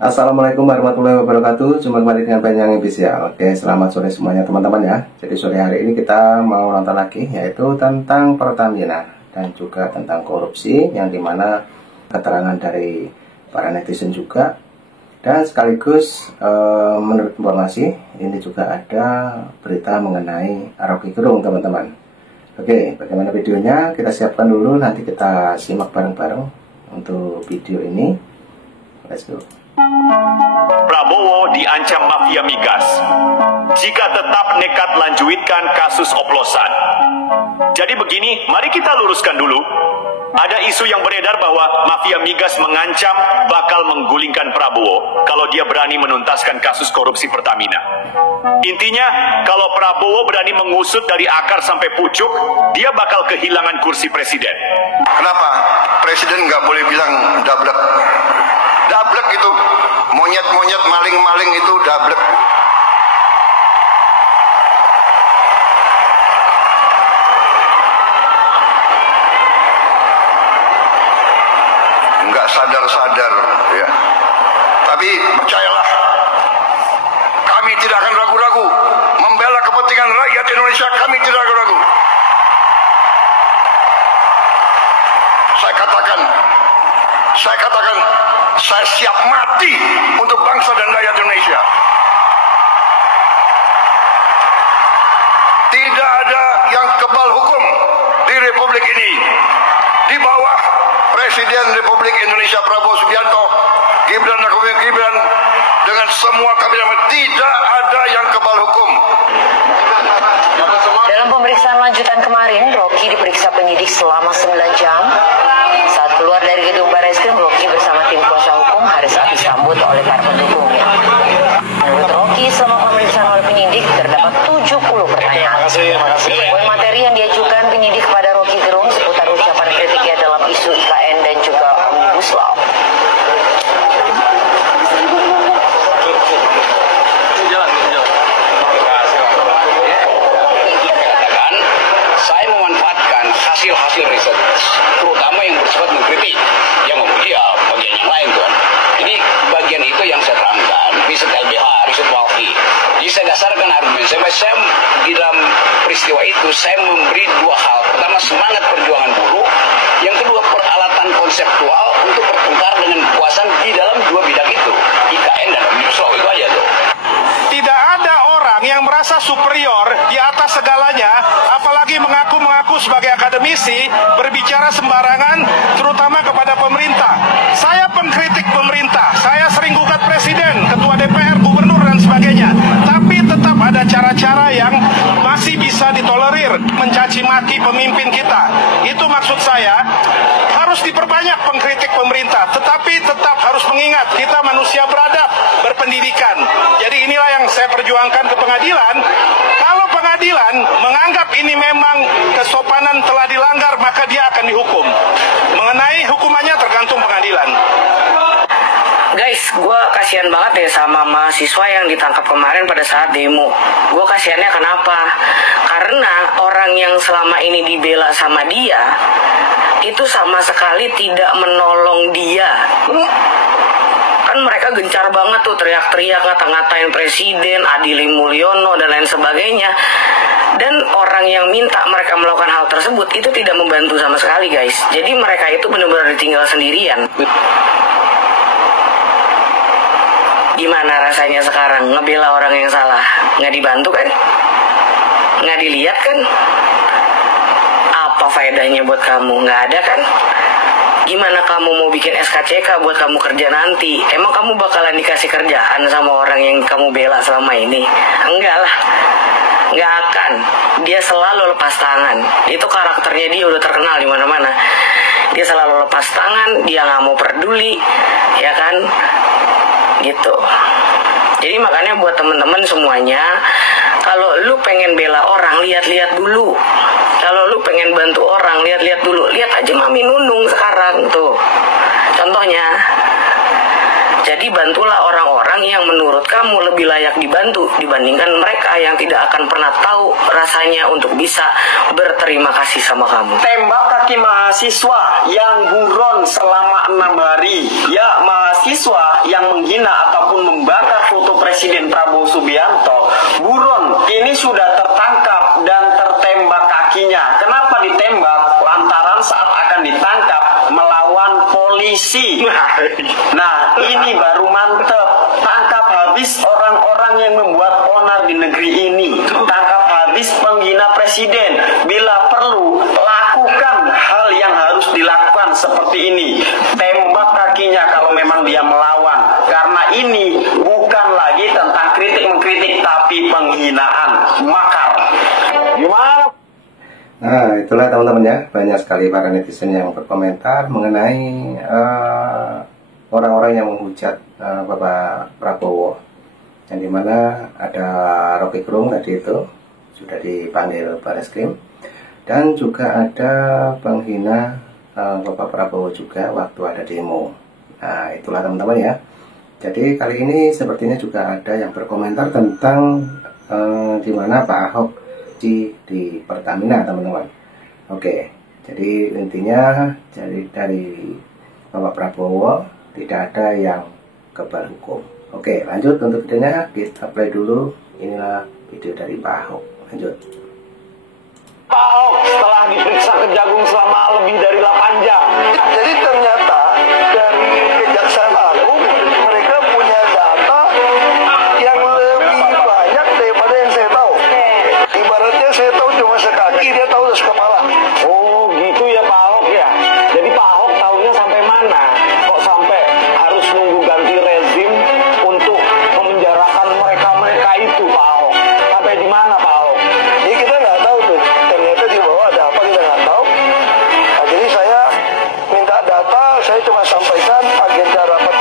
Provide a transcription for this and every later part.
Assalamualaikum warahmatullahi wabarakatuh. Jumpa kembali dengan Panjang Official. Oke, selamat sore semuanya teman-teman ya. Jadi sore hari ini kita mau nonton lagi, yaitu tentang Pertamina dan juga tentang korupsi, yang dimana keterangan dari para netizen juga. Dan sekaligus menurut informasi ini juga ada berita mengenai Rocky Gerung teman-teman. Oke, bagaimana videonya kita siapkan dulu, nanti kita simak bareng-bareng untuk video ini. Let's go. Prabowo diancam mafia migas jika tetap nekat lanjutkan kasus oplosan. Jadi begini, mari kita luruskan dulu. Ada isu yang beredar bahwa mafia migas mengancam bakal menggulingkan Prabowo kalau dia berani menuntaskan kasus korupsi Pertamina. Intinya, kalau Prabowo berani mengusut dari akar sampai pucuk, dia bakal kehilangan kursi presiden. Kenapa? Presiden nggak boleh bilang dablek. Dablek itu, monyet-monyet, maling-maling itu dablek. Nggak sadar-sadar, ya. Tapi percayalah, kami tidak akan ragu-ragu membela kepentingan rakyat Indonesia. Kami tidak ragu-ragu. Saya katakan, saya siap mati untuk bangsa dan rakyat Indonesia. Tidak ada yang kebal hukum di Republik ini. Di bawah Presiden Republik Indonesia Prabowo Subianto, Gibran Rakabuming Gibran, dengan semua kabinet, tidak ada yang kebal hukum. Dalam pemeriksaan lanjutan kemarin, Rocky diperiksa penyidik selama 9 jam. Saat keluar dari gedung Barreskrim, Rocky bersama tim kuasa hukum harus disambut oleh para pendukungnya. Menurut Rocky, selama pemeriksaan oleh penyidik terdapat 70 pertanyaan. Poin materi yang diajukan penyidik kepada Rocky Gerung seputar ucapan kritiknya dalam isu IKN dan juga Omnibus Law. Saya memanfaatkan hasil-hasil riset, terutama yang bersifat mengkritik, yang memuji ya bagian yang lain tuan. Jadi bagian itu yang saya terangkan, riset LBH, riset Walfi. Jadi saya dasarkan argumen saya di dalam peristiwa itu saya memberi dua hal. Pertama, semangat perjuangan buruh. Yang kedua, peralatan konseptual untuk bertengkar dengan kekuasaan di dalam dua bidang itu, IKN dan Omnibus Law. Itu aja tuh. Tidak ada orang yang merasa superior di atas segalanya, apalagi mengaku-mengaku sebagai akademisi, berbicara sembarangan, terutama kepada pemerintah. Saya pengkritik pemerintah, saya sering gugat presiden, ketua DPR, gubernur, dan sebagainya. Tapi tetap ada cara-cara yang masih bisa ditolerir, mencaci maki pemimpin kita. Itu maksud saya, harus diperbanyak pengkritik pemerintah, tetapi tetap harus mengingat, kita manusia beradab, berpendidikan. Jadi inilah yang saya perjuangkan ke pengadilan. Kalau pengadilan menganggap ini memang kesopanan telah dilanggar, maka dia akan dihukum. Mengenai hukumannya tergantung pengadilan. Guys, gue kasihan banget ya sama mahasiswa yang ditangkap kemarin pada saat demo. Gue kasihannya kenapa? Karena orang yang selama ini dibela sama dia, itu sama sekali tidak menolong dia. Kan mereka gencar banget tuh teriak-teriak, ngata-ngatain presiden, Adili Mulyono, dan lain sebagainya. Dan orang yang minta mereka melakukan hal tersebut itu tidak membantu sama sekali, guys. Jadi mereka itu benar-benar ditinggal sendirian. Gimana rasanya sekarang ngebela orang yang salah? Nggak dibantu kan? Nggak dilihat kan? Apa faedahnya buat kamu? Nggak ada kan? Gimana kamu mau bikin SKCK buat kamu kerja nanti? Emang kamu bakalan dikasih kerjaan sama orang yang kamu bela selama ini? Enggak lah, nggak akan. Dia selalu lepas tangan. Itu karakternya dia udah terkenal di mana-mana. Dia selalu lepas tangan, dia nggak mau peduli, ya kan? Gitu. Jadi makanya buat temen-temen semuanya, kalau lu pengen bela orang, lihat-lihat dulu. Kalau lu pengen bantu orang, lihat-lihat dulu. Lihat aja Mami Nunung sekarang tuh. Contohnya. Jadi bantulah orang-orang yang menurut kamu lebih layak dibantu dibandingkan mereka yang tidak akan pernah tahu rasanya untuk bisa berterima kasih sama kamu. Tembak kaki mahasiswa yang buron selama 6 hari. Ya, mahasiswa yang menghina ataupun membakar foto Presiden Prabowo Subianto buron. Ini sudah tertangkap dan tertembak kakinya. Kenapa ditembak? Lantaran saat akan ditangkap melawan polisi. Nah, ini baru mantep. Tangkap habis orang-orang yang membuat onar di negeri ini. Tangkap habis penghina presiden. Bila perlu, lakukan hal yang harus dilakukan seperti ini. Tembak kakinya kalau memang dia melawan. Karena ini bukan lagi tentang kritik-mengkritik, tapi penghinaan, makar. Gimana? Nah, itulah teman-teman ya, banyak sekali para netizen yang berkomentar mengenai orang-orang yang menghujat Bapak Prabowo, yang dimana ada Rocky Gerung tadi itu sudah dipanggil Barreskrim, dan juga ada penghina Bapak Prabowo juga waktu ada demo. Nah, itulah teman-teman ya. Jadi kali ini sepertinya juga ada yang berkomentar tentang dimana Pak Ahok di Pertamina, teman-teman. Oke, jadi intinya dari Bapak Prabowo tidak ada yang kebal hukum. Oke, lanjut untuk videonya, kita play dulu. Inilah video dari Pak Ahok. Lanjut. Pak Ahok setelah diperiksa Kejagung selama lebih dari 8 jam. Jadi ternyata dari Kejaksaan Agung mereka punya data yang lebih banyak daripada yang saya tahu. Ibaratnya saya tahu cuma sekaki, dia tahu udah sekepala. Oh gitu ya Pak Ahok ya. Jadi Pak Ahok tahunya sampai mana? Kok sampai harus nunggu ganti rezim untuk memenjarakan mereka itu Pak Ahok? Sampai di mana Pak Ahok? Jadi kita nggak tahu tuh. Ternyata di bawah ada apa kita nggak tahu. Nah, jadi saya minta data, saya cuma sampaikan agenda rapat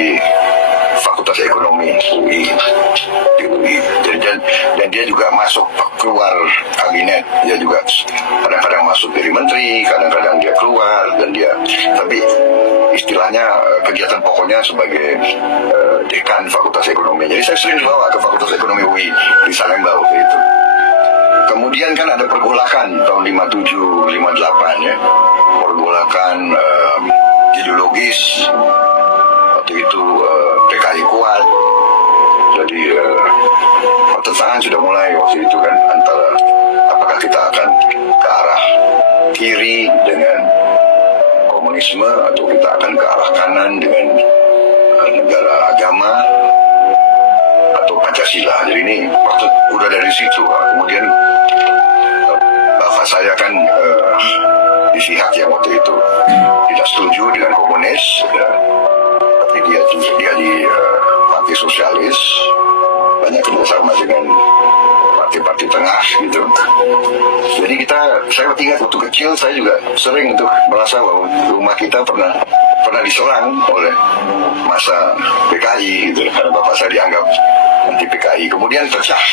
di Fakultas Ekonomi UI, di UI. Dan dia juga masuk keluar kabinet, dia juga kadang-kadang masuk jadi menteri, kadang-kadang dia keluar, dan dia tapi istilahnya kegiatan pokoknya sebagai dekan Fakultas Ekonomi. Jadi saya sering dibawa ke Fakultas Ekonomi UI di Salemba waktu itu. Kemudian kan ada pergolakan tahun 57, 58 ya, pergolakan ideologis. Waktu itu PKI kuat, jadi pertentangan sudah mulai waktu itu kan, antara apakah kita akan ke arah kiri dengan komunisme atau kita akan ke arah kanan dengan negara agama atau Pancasila. Jadi ini waktu udah dari situ. Kemudian bapak saya kan di pihak yang waktu itu tidak setuju dengan komunis, ya. Tapi dia di partai sosialis, banyak kerjasama dengan partai-partai tengah gitu. Jadi saya ingat waktu kecil saya juga sering untuk merasa bahwa rumah kita pernah diserang oleh masa PKI gitu, karena bapak saya dianggap anti PKI. Kemudian pecah.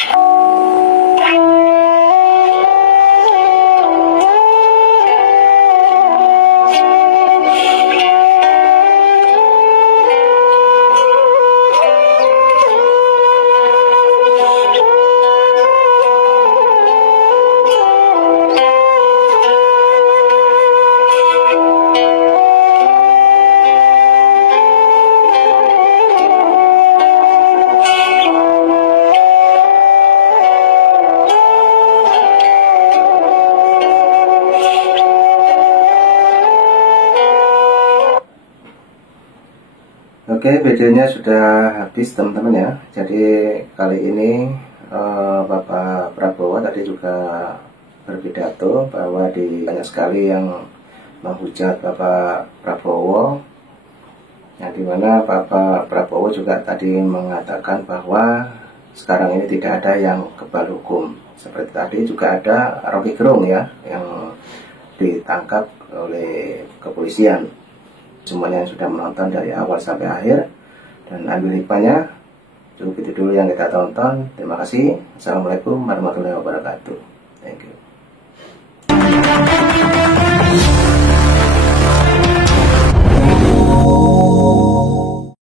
Oke, videonya sudah habis teman-teman ya. Jadi kali ini Bapak Prabowo tadi juga berpidato bahwa banyak sekali yang menghujat Bapak Prabowo, yang dimana Bapak Prabowo juga tadi mengatakan bahwa sekarang ini tidak ada yang kebal hukum. Seperti tadi juga ada Rocky Gerung ya, yang ditangkap oleh kepolisian. Semuanya yang sudah menonton dari awal sampai akhir, dan ambil hikmahnya. Cukup itu dulu yang kita tonton. Terima kasih. Assalamualaikum warahmatullahi wabarakatuh.